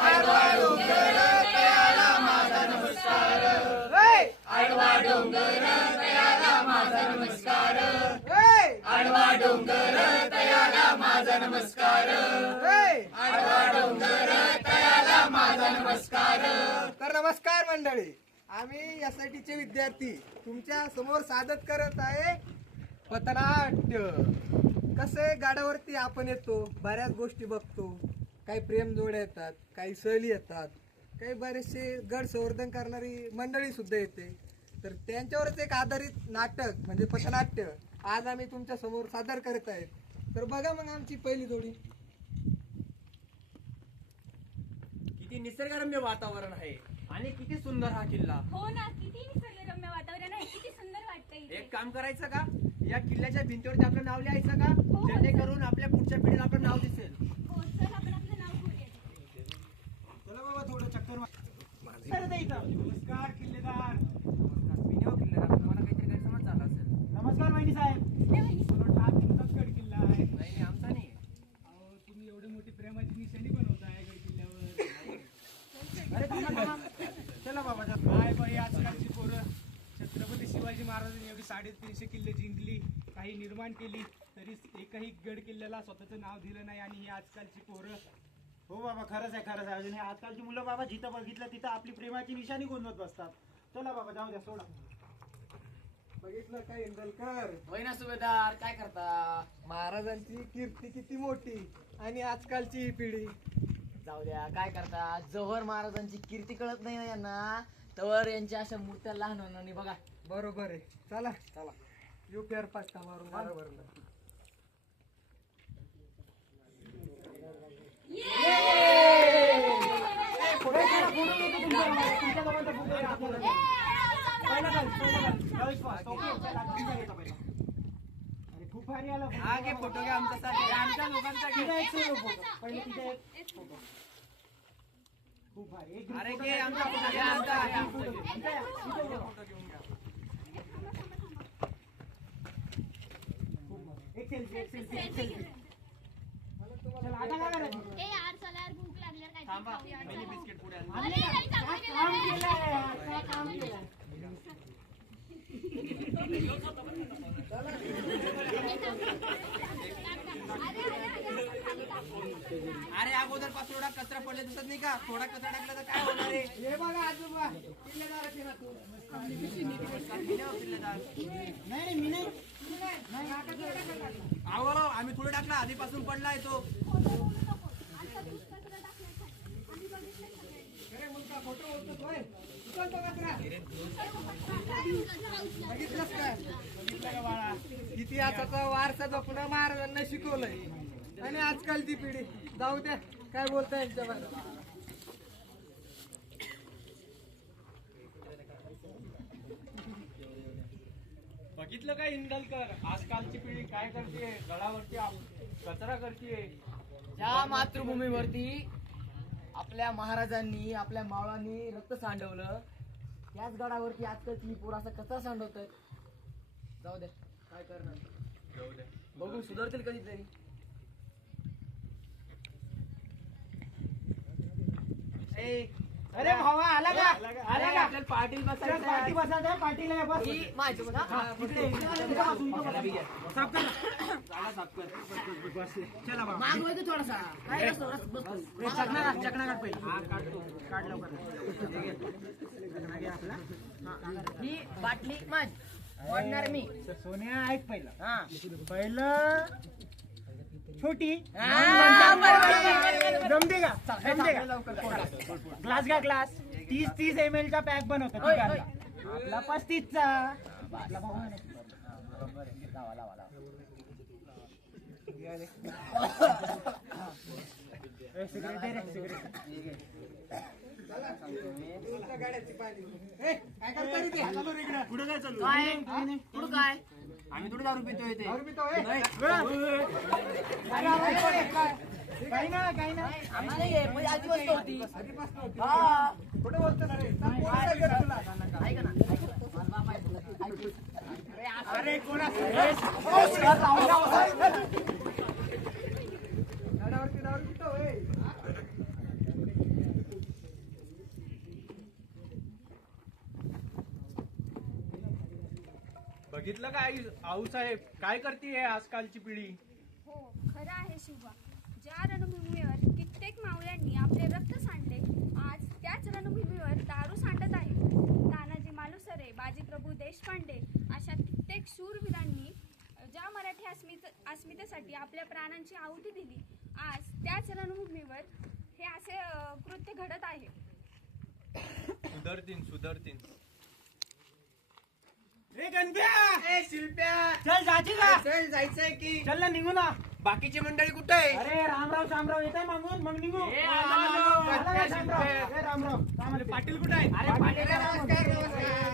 आडवा डोंगर तयाला माझा नमस्कार. आडवा डोंगर तयाला माझा नमस्कार. आडवा डोंगर तयाला माझा नमस्कार. आडवा डोंगर तयाला माझा नमस्कार. तर नमस्कार मंडळी, आम्ही एसआयटीचे विद्यार्थी तुमच्या समोर सादर करत आहे पथनाट्य. कसे गाड्यावरती आपण येतो, बऱ्याच गोष्टी बघतो, काही प्रेम जोड्या येतात, काही सहली येतात, काही बरेचसे गड संवर्धन करणारी मंडळी सुद्धा येते. तर त्यांच्यावरच एक आधारित नाटक म्हणजे पथनाट्य आज आम्ही तुमच्या समोर सादर करत आहेत. तर बघा मग आमची पहिली जोडी. किती निसर्गरम्य वातावरण आहे आणि किती सुंदर हा किल्ला. हो ना, किती निसर्गरम्य वातावरण आहे, किती सुंदर वाटतंय इथे. एक काम करायचं का, या किल्ल्याच्या भिंतीवरती आपलं नाव लिहायचं का, हो. जेणेकरून आपल्या पुढच्या पिढीला आपलं नाव दिसेल. हो, चल आपण आपलं नाव घेऊया. चला बाबा थोडं चक्कर नमस्कार किल्लेदार. किल्लेदार, तुम्हाला काहीतरी गैरसमज झाला असेल. नमस्कार वहिनी साहेब. ए वहिनी, मला हा तुमचाच गड किल्ला आहे. नाही आमचा नाही. अहो, तुम्ही एवढी मोठी प्रेमाची निशाणी बनवताय गड किल्ल्यावर. अरे थांबा. चला बाबा काय बाई आजकालची पोरं. छत्रपती शिवाजी महाराजांनी एवढी 350 किल्ले जिंकली, काही निर्माण केली, तरी एकही गड किल्ल्याला स्वतःचं नाव दिलं नाही. आणि ही आजकालची पोरं. हो बाबा, खरंच आहे खरंच आहे. अजून हे आजकालची मुलं बाबा जिथं बघितलं तिथं आपली प्रेमाची निशाणी गोंधवत बसतात. चला बाबा जाऊ द्या, सोडा. बघितलं काय इंदलकर, वैना सुभेदार काय करता. महाराजांची कीर्ती किती मोठी आणि आजकालची ही पिढी. जाऊ द्या, काय करता. जवळ महाराजांची कीर्ती कळत नाही ना यांना, तवर यांच्या अशा मूर्त्या लहान होणार. बघा बरोबर आहे. चला चला UPR पाचका मारून बरोबर. खूप भारी आला हा घे फोटो घ्या आमच्यासाठी, आमच्या लोकांचा घे. पहिले तिथे एक फोटो. खूप भारी. एक अरे घे आमचा फोटो घे, आमचा फोटो घेऊन घ्या. एक सेल्फी, एक सेल्फी, एक सेल्फी. चला, आता काय करायचं? ए यार, चला यार, भूक लागल्यावर काहीतरी थांबा, खाऊया. पहिली बिस्किट पुढे आणली. अरे, नाही, चांगलं काम केलं रे. केलंय यार, काय काम केलंय. अरे अगोदर पासून एवढा कचरा पडले दिसत नाही का. थोडा कचरा टाकला तर काय होणार आहे. हे बघा आजोबा, किल्लेदाराचे नातू. नाही मी नाही. अहो आम्ही थोडं टाकला, आधीपासून पडलाय तो. अरे मुलगा फोटो उचलतोय. उचल तो कचरा. बघितलंस काय, बघितलं का बाळा, इतिहासाचा वारसा जपणं महाराजांना शिकवलंय. आणि आजकालची पिढी जाऊ द्या, काय बोलताय यांच्यावर. बघितलं काय इंदलकर, आजकालची पिढी काय करते, गडावरती कचरा करते. ज्या मातृभूमीवरती आपल्या महाराजांनी, आपल्या मावळांनी रक्त सांडवलं, त्याच गडावरती आजकालची ही पोरं असा कचरा सांडवत. जाऊ द्या, काय करणार. बघू सुधारतील कधीतरी. अरे भावा, आला का? आला का? आपल्याला पाटील चल, पार्टी बसायचं, पार्टीला बस. माझ्यासोबत हा? हा, इकडे, इकडे बस, इकडे बस. साफ कर. चला बाबा. माग वळ की थोडासा. काय रस्ता बसतो. चकना काढ पहिले. हा, काढतो. काढ लवकर. ही बाटली माझी, वाढणार मी. सोन्या ऐक पहिलं. हा. पहिलं छोटी. बरोबर. जमते का? जमते का? ग्लास घ्या, ग्लास. 30 ml चा पॅक बनवतो तिघांचा. आपला 35 चा. आपला भाऊ आहे ना. लावा, लावा, लावा. सिगरेट दे रे, सिगरेट. गाड्याची पाणी. ए, काय करता रे ते? चालू रे इकडं. पुढे काय चालू? काय पुढं काय. आम्ही थोडी दारू पितोय ते. दारू पितो, ए? काही ना, काही ना. आम्हाला नाही आहे, म्हणजे आधी वस्तू होती. आधीपासून होती. हा. कुठे बोलतो ना रे? सांग, कोणी सांगितलं तुला? ऐका ना, ऐका ना. माझा बाप आहे. अरे कोणा गाड्यावरती दारू पितो, ए? बघितलं काय आऊसाहेब काय करते आजकालची पिढी? हो खरं आहे शिवा. ज्या रणभूमीवर कित्येक मावळ्यांनी आपले रक्त सांडले, आज त्याच रणभूमीवर दारू सांडत आहे. तानाजी मालुसरे, बाजीप्रभू देशपांडे अशा कित्येक शूरवीरांनी ज्या मराठी अस्मितेसाठी आपल्या प्राणांची आहुती दिली, आज त्याच रणभूमीवर हे असे कृत्य घडत आहे. सुधरतीन. ए गणप्या, ए शिल्प्या, चल जायची का? चल जायचंय की? चल ना निघू ना. बाकीची मंडळी कुठे आहे? अरे रामराव शामराव येत आहे मागून, मग निघू. ए, आलो, आलो, आलो. आलो. आला का शामराव? ए, रामराव काम आले. पाटील कुठे आहे? अरे पाटील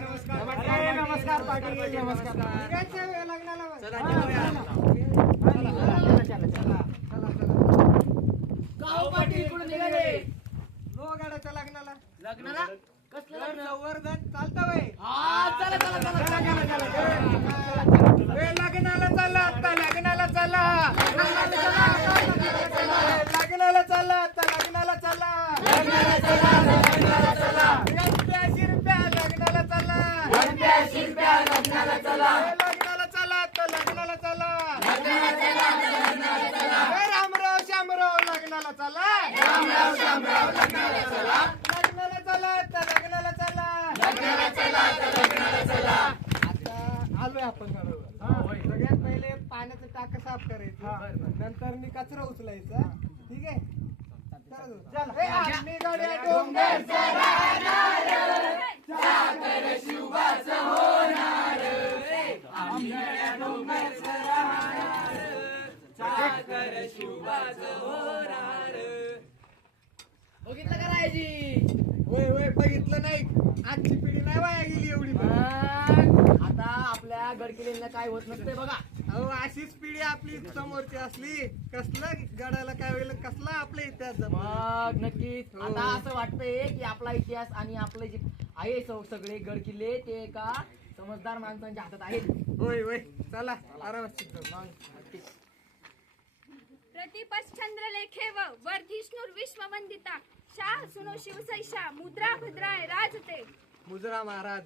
नमस्कार, अरे नमस्कार पाटील, नमस्कार. निघायचं लग्नाला मग. चला हा, निघूया. चला. गाव पाटील कुठे निघाले? लो गाड्याच्या लग्नाला. लग्नाला कसलं लग्न? संवर्धन चालतं वय. हा चला चला चला ए, लग्नाला चला आता, लग्नाला चला. लग्नाला चला आता, लग्नाला चला. गणप्या, शिरप्या, लग्नाला चला. ए, लग्नाला चला आता, लग्नाला चला. ए, रामराव शामराव लग्नाला चला. लग्नाला चला आता, लग्नाला चला. आता आलोय आपण घरावर. सगळ्यात पहिले पाण्याचं टाकं साफ करायचं, नंतर मी कचरा उचलायचा. ठीक आहे, चला. ए, आम्ही गड्या डोंगर बघितलं का राहायची? होय होय, बघितलं नाही. आजची पिढी नाही वाया गेली एवढी. आता आपल्या गडकिल्ल्यांना काय होत नसते बघा. अहो, अशीच पिढी आपली समोरची असली, कसलं गडाला काय वेळेला कसला आपला इतिहास जपला. मग नक्कीच हो. आता असं वाटतंय की आपला इतिहास आणि आपले जे आहे सगळे गड किल्ले ते एका समजदार माणसांच्या हातात आहेत. होय होय, चला आरामात शिकतो. प्रतिपश्चंद्र लेखेव वर्धिष्णुर विश्ववंदिता शाह सुनो शिवसैषा मुद्रा भद्राय राजते. मुजरा महाराज.